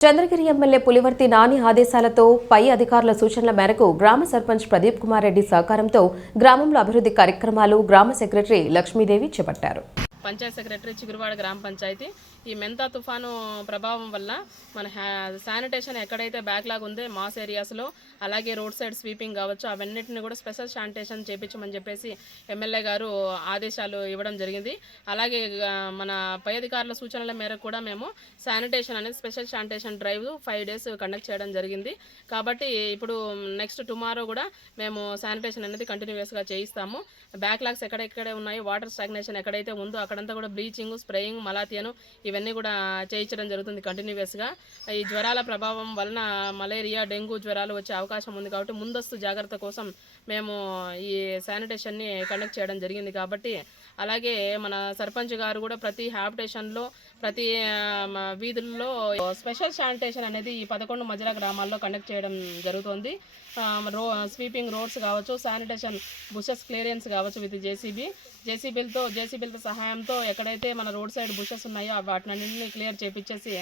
Chandragiri MLA Pulivarthi Nani ఆదేశాలతో పై అధికారుల సూచనల మేరకు గ్రామ సర్పంచ్ ప్రదీప్ కుమార్ రెడ్డి సహకారంతో గ్రామంలో అభివృద్ధి కార్యక్రమాలు గ్రామ సెక్రటరీ లక్ష్మీదేవి చేపట్టారు. పంచాయత్ సెక్రటరీ చిగురువాడ గ్రామ పంచాయతీ. ఈ మెంతా తుఫాను ప్రభావం వల్ల మన హ్యా- శానిటేషన్ ఎక్కడైతే బ్యాక్లాగ్ ఉందో మాస్ ఏరియాస్లో అలాగే రోడ్ సైడ్ స్వీపింగ్ కావచ్చు అవన్నిటిని కూడా స్పెషల్ శానిటేషన్ చేపించమని చెప్పేసి ఎమ్మెల్యే గారు ఆదేశాలు ఇవ్వడం జరిగింది. అలాగే మన పై అధికారుల సూచనల మేరకు కూడా మేము శానిటేషన్ అనేది special sanitation drive five days conduct చేయడం జరిగింది. కాబట్టి ఇప్పుడు నెక్స్ట్ టుమారో కూడా మేము శానిటేషన్ అనేది కంటిన్యూస్గా చేయిస్తాము. బ్యాక్లాగ్స్ ఎక్కడెక్కడే ఉన్నాయి వాటర్ స్టాగ్నేషన్ ఎక్కడైతే ఉందో అక్కడంతా కూడా బ్లీచింగ్ స్ప్రేయింగ్ మలాతియను ఇవన్నీ కూడా చేయించడం జరుగుతుంది కంటిన్యూస్గా ఈ జ్వరాల ప్రభావం వలన మలేరియా డెంగ్యూ జ్వరాలు వచ్చే అవకాశం ఉంది కాబట్టి ముందస్తు జాగ్రత్త కోసం మేము ఈ శానిటేషన్ని కండక్ట్ చేయడం జరిగింది కాబట్టి అలాగే మన సర్పంచ్ గారు కూడా ప్రతి హ్యాబిటేషన్లో ప్రతి వీధుల్లో స్పెషల్ శానిటేషన్ అనేది ఈ పదకొండు మధ్యల గ్రామాల్లో కండక్ట్ చేయడం జరుగుతుంది. రో స్వీపింగ్ రోడ్స్ కావచ్చు శానిటేషన్ బుషెస్ క్లియరెన్స్ కావచ్చు విత్ జేసీబీ. జేసీబీలతో జేసీబీలతో సహాయం సహాయంతో ఎక్కడైతే మన రోడ్ సైడ్ బుషెస్ ఉన్నాయో వాటినన్నింటినీ క్లియర్ చేపించేసి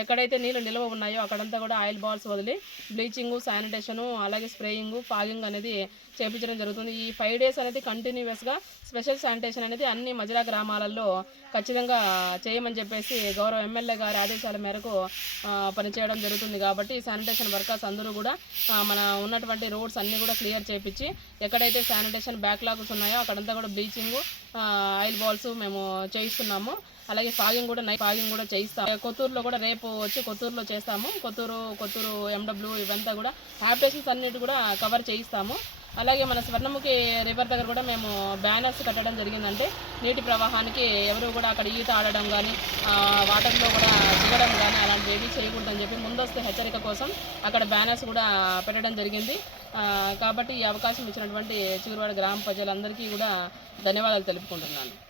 ఎక్కడైతే నీళ్ళు నిల్వ ఉన్నాయో అక్కడంతా కూడా ఆయిల్ బాల్స్ వదిలి బ్లీచింగు శానిటేషను అలాగే స్ప్రేయింగ్ ఫాగింగ్ అనేది చేపించడం జరుగుతుంది. ఈ ఫైవ్ డేస్ అనేది కంటిన్యూస్గా స్పెషల్ శానిటేషన్ అనేది అన్ని మజిలా గ్రామాలలో ఖచ్చితంగా చేయమని చెప్పేసి గౌరవ ఎమ్మెల్యే గారి ఆదేశాల మేరకు పనిచేయడం జరుగుతుంది. కాబట్టి శానిటేషన్ వర్కర్స్ అందరూ కూడా మన ఉన్నటువంటి రోడ్స్ అన్నీ కూడా క్లియర్ చేపించి ఎక్కడైతే శానిటేషన్ బ్యాక్లాగ్స్ ఉన్నాయో అక్కడంతా కూడా బ్లీచింగు ఆయిల్ బాల్స్ మేము చేయిస్తున్నాము. అలాగే ఫాగింగ్ కూడా నైట్ ఫాగింగ్ కూడా చేయిస్తాము. కొత్తూరులో కూడా రేపు వచ్చి కొత్తూరులో చేస్తాము. కొత్తూరు కొత్తూరు ఎండబ్ల్యూ ఇవంతా కూడా హ్యాబిటేషన్స్ అన్నిటి కూడా కవర్ చేయిస్తాము. అలాగే మన స్వర్ణముఖి రివర్ దగ్గర కూడా మేము బ్యానర్స్ కట్టడం జరిగిందంటే నీటి ప్రవాహానికి ఎవరు కూడా అక్కడ ఈత ఆడడం కానీ వాటర్లో కూడా దిగడం కానీ అలాంటివి ఏమీ చేయకూడదని చెప్పి ముందస్తు హెచ్చరిక కోసం అక్కడ బ్యానర్స్ కూడా పెట్టడం జరిగింది. కాబట్టి ఈ అవకాశం ఇచ్చినటువంటి చిగురువాడ గ్రామ ప్రజలందరికీ కూడా ధన్యవాదాలు తెలుపుకుంటున్నాను.